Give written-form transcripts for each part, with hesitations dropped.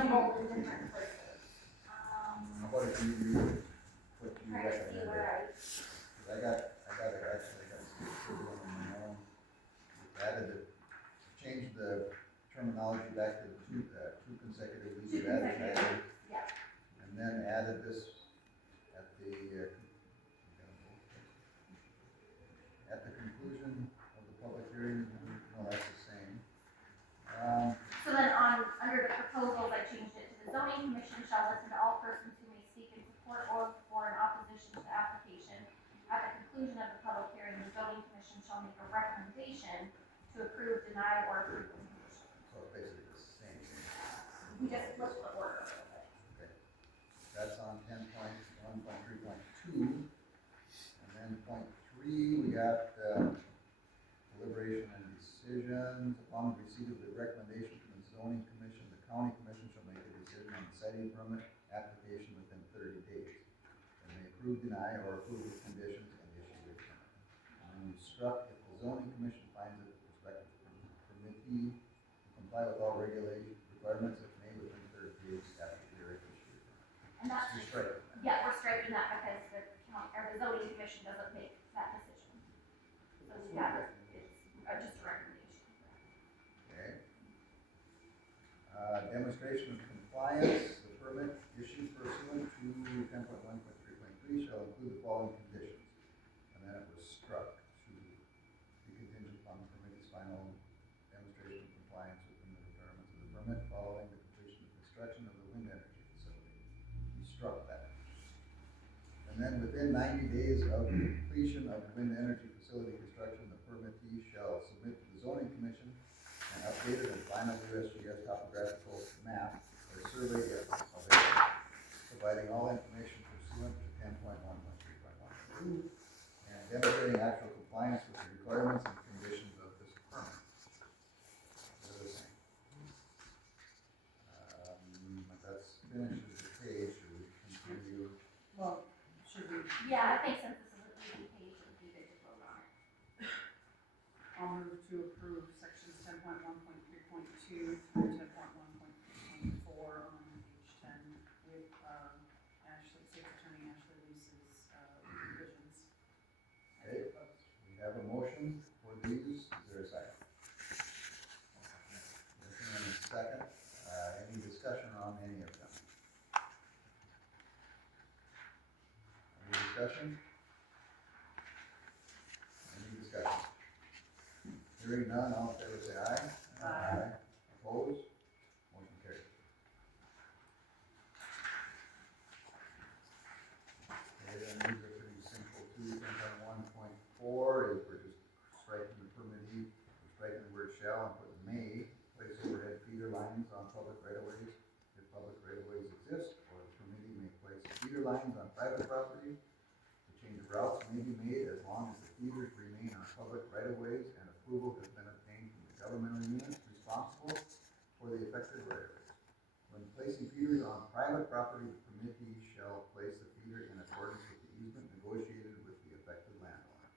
jumbled in different places. How about if you read what you Trying to see recommended? where Cause I got one on my own. Added it, changed the terminology back to two consecutive weeks of advertising. yeah. And then added this at the conclusion of the public hearing. No, that's the same. So then under the proposals, I changed it to the zoning commission shall listen to all persons who may speak in support or for in opposition to the application. At the conclusion of the public hearing, the zoning commission shall make a recommendation to approve, deny, or approve with conditions. So it's basically the same thing. We just flipped the order a little bit. Okay. That's on 10.1.3.2. And then point 3, we got deliberation and decisions. Upon receipt of the recommendation from the zoning commission, the county commission shall make a decision on the citing permit application within 30 days. And may approve, deny, or approve with conditions and issue the permit. And then you struck, if the zoning commission finds that the prospective permittee to comply with all requirements if made within 30 days after the issue. And that's You're striking that. yeah, we're striking that because the zoning commission doesn't make that decision. So we got it's just a recommendation. Okay. Demonstration of compliance. The permit issued pursuant to 10.1.3.3 shall include the following conditions. And then it was struck to be contingent upon the permittee's final demonstration of compliance within the requirements of the permit following the completion of construction of the wind energy facility. You struck that. And then within 90 days of the completion of wind energy facility construction, the permittee shall submit to the zoning commission an updated and final USGS topographical map or survey if available, providing all information pursuant to 10.1.3.1 and demonstrating actual compliance with the requirements and conditions of this permit. They're the same. That finishes the page. Should we continue? Well, should we, Yeah, I think since this is a 3D page, it would be good to vote on it. I'll move to approve sections 10.1.3.2 through 10.1.3.4 on page 10 with Ashley, State Attorney Ashley Leese's revisions. Okay, we have a motion for these. Is there a second? Motion and a second. Any discussion on any of them? Any discussion? Any discussion? Hearing none, all in favor say aye. Aye. Opposed? Motion carried. Okay, then these are pretty simple too. 10.1.4 is we're just striking the permittee, we're striking the word shall and putting may, place overhead feeder lines on public right-of-ways if public right-of-ways exist, or the permittee may place feeder lines on private property. The change of routes may be made as long as the feeders remain on public right-of-ways and approval has been obtained from the governmental units responsible for the affected right-of-ways. When placing feeders on private property, the permittee shall place the feeder in accordance with the easement negotiated with the affected landowner.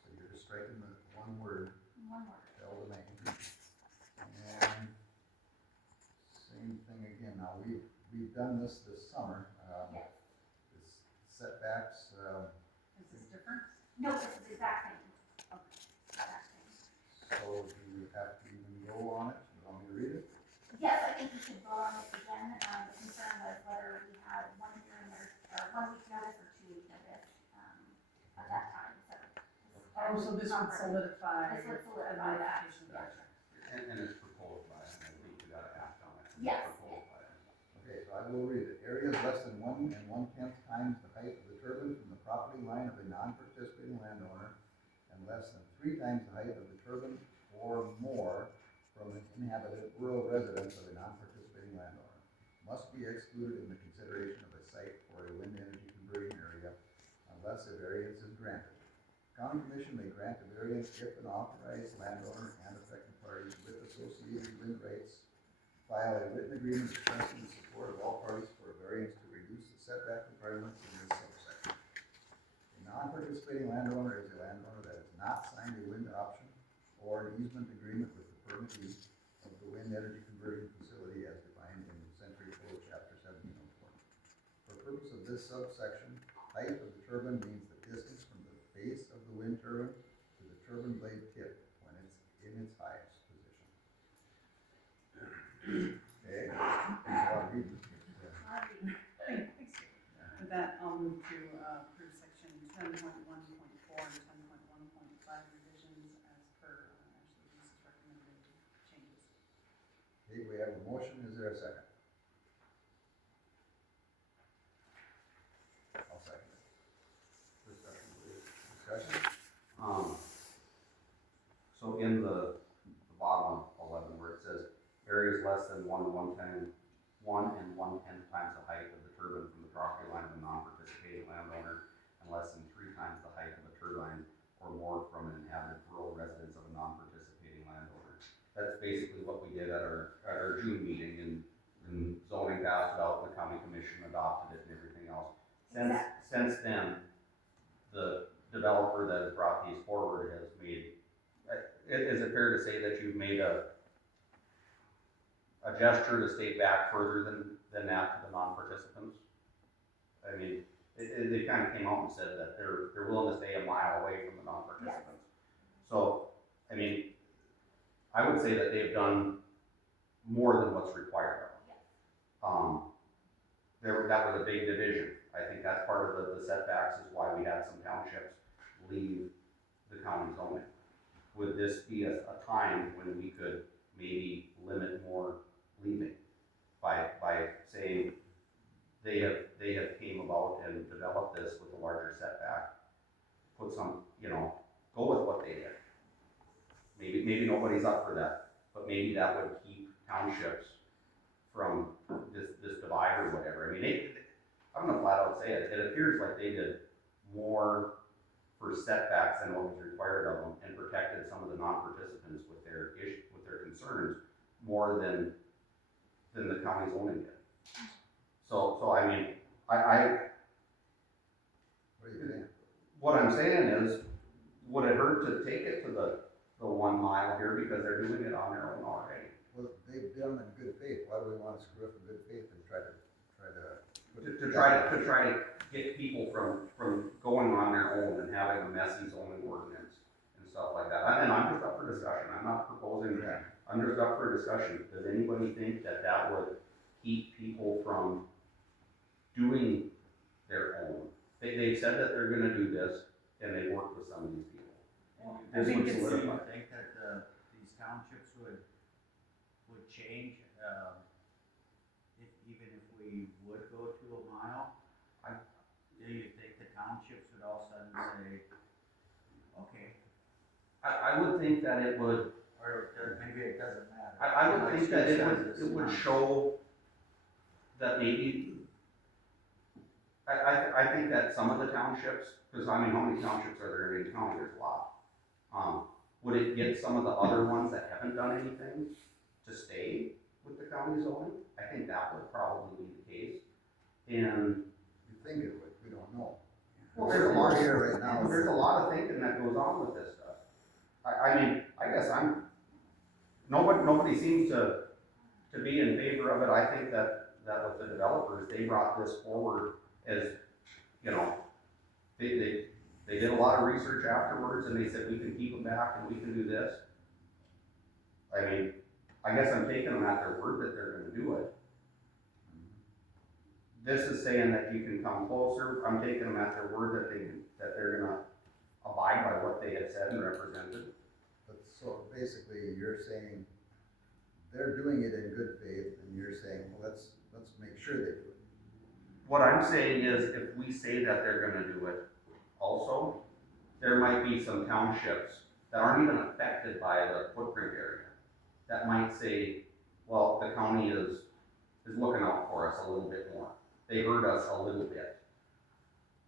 So you're just striking the one word, One more. shall the main. And same thing again. Now we've done this summer. Yes. This setbacks. Is this different? No, this is the exact same. Okay. Exact same. So do you have to even go on it? You want me to read it? Yes, I think we should vote on this again. The concern was whether we had 1 hearing or 1 week notice or 2 week notice at that time. Oh, so this would solidify. This would solidify the that. notification. Gotcha. And it's proposed by, and I think we gotta act on it. Yes. Proposed by it. Okay, so I will read it. Areas less than 1 1/10 times the height of the turbine from the property line of a non-participating landowner and less than 3 times the height of the turbine or more from an inhabited rural residence of a non-participating landowner must be excluded in the consideration of a site for a wind energy conversion area unless a variance is granted. County Commission may grant a variance if an authorized landowner and affected parties with associated wind rights file a written agreement expressing the support of all parties for a variance to reduce the setback requirements in this subsection. A non-participating landowner is a landowner that has not signed a wind option or an easement agreement with the permittee of the wind energy conversion facility as defined this subsection, height of the turbine means the distance from the base of the wind turbine to the turbine blade tip when it's in its highest position. Okay, there's a lot of reading. Yeah. With that, I'll move to approve section 10.1.4 and 10.1.5 revisions as per Ashley Reese's recommended changes. Okay, we have a motion, is there a second? I'll second it. Discussion, please. Discussion? So in the bottom of 11, where it says areas less than 1 and 1/10 times the height of the turbine from the property line of a non-participating landowner, and less than 3 times the height of a turbine or more from an inhabited rural residence of a non-participating landowner. That's basically what we did at our June meeting, and zoning passed it out, the county commission adopted it and everything else. Since then, the developer that has brought these forward has made, is it fair to say that you've made a gesture to stay back further than that to the non-participants? I mean, they kind of came out and said that they're willing to stay a mile away from the non-participants. So, I mean, I would say that they've done more than what's required of them. That was a big division. I think that's part of the setbacks is why we had some townships leave the county zoning. Would this be a time when we could maybe limit more leaving by saying they have came about and developed this with a larger setback, put some, go with what they did. Maybe nobody's up for that, but maybe that would keep townships from this divide or whatever. I mean, I'm gonna flat out say it. It appears like they did more for setbacks than what was required of them, and protected some of the non-participants with their concerns more than the county zoning did. So I mean, What do you think? what I'm saying is, would it hurt to take it to the 1 mile here because they're doing it on their own already? Well, they've done it in good faith, why do we want to screw up in good faith and try to To try to get people from going on their own and having a messy zoning ordinance and stuff like that. And I'm just up for discussion. I'm not proposing that. I'm just up for discussion. Does anybody think that would keep people from doing their own? They've said that they're gonna do this, and they worked with some of these people. I think it's, Do you think that these townships would change, even if we would go to a mile? Do you think the townships would all of a sudden say, okay, I would think that it would, or maybe it doesn't matter? I would think that it would show that maybe, I think that some of the townships, because I mean, how many townships are there in Eaton County? There's a lot. Would it get some of the other ones that haven't done anything to stay with the county zoning? I think that would probably be the case. And you think it would, we don't know. well, There's a lot here right now. There's a lot of thinking that goes on with this stuff. I mean, I guess nobody seems to be in favor of it. I think that with the developers, they brought this forward as, they did a lot of research afterwards, and they said, we can keep them back and we can do this. I mean, I guess I'm taking them at their word that they're gonna do it. This is saying that you can come closer. I'm taking them at their word that they're gonna abide by what they had said and represented. But so basically, you're saying they're doing it in good faith, and you're saying, well, let's make sure they do it. What I'm saying is, if we say that they're gonna do it also, there might be some townships that aren't even affected by the footprint area that might say, well, the county is looking out for us a little bit more. They heard us a little bit.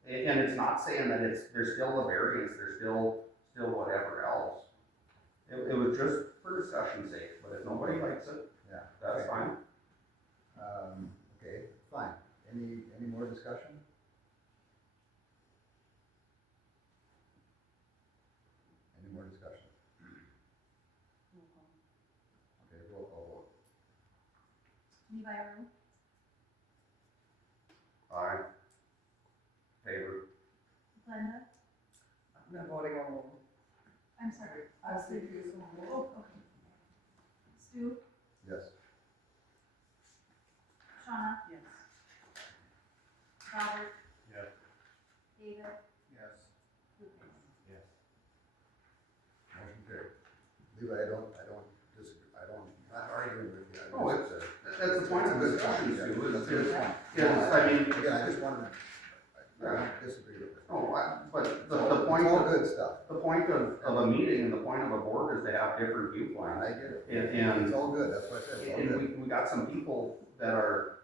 And it's not saying that there's still a variance, there's still whatever else. It was just for discussion's sake, but if nobody likes it, Yeah. that's Okay. fine. Okay, fine. Any more discussion? Any more discussion? Okay, roll call vote. Levi Rue, Aye. Linda? I'm voting on. I'm sorry. Oh, okay. Stu? Yes. Shawna, Yes. Robert, Yes. David, Yes. Lucas. Yes. Motion carried. Levi, I don't disagree, I'm not arguing with you. Oh, that's the point of It's a good discussion, point. Sue, That's a good point. is, I mean, Again, I just wanted, I don't disagree with it. but the It's point all of, good stuff. the point of a meeting and the point of a board is to have different viewpoints. I get it. And It's all good, that's what I said, it's all And good. we got some people that are,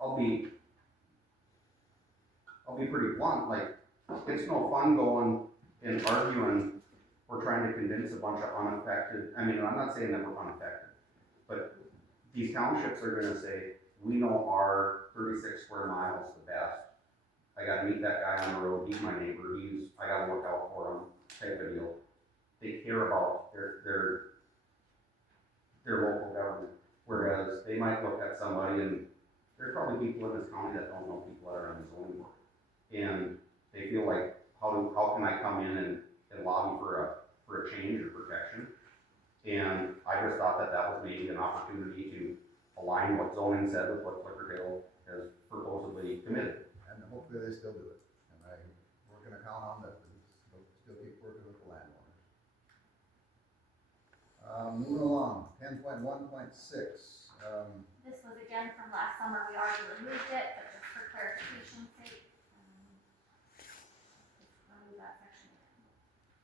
I'll be pretty blunt, like, it's no fun going and arguing or trying to convince a bunch of unaffected, I mean, I'm not saying that we're unaffected, but these townships are gonna say, we know our 36 square miles the best. I gotta meet that guy on the road, he's my neighbor, I gotta look out for him, type of deal. They care about their local government, whereas they might look at somebody and there's probably people in this county that don't know people that are on the zoning board. And they feel like, how can I come in and lobby for a change or protection? And I just thought that was maybe an opportunity to align what zoning said with what Flickertail has supposedly committed. And hopefully they still do it. And we're gonna count on that, they'll still keep working with the landowners. Moving along, 10.1.6, This was again from last summer, we already removed it,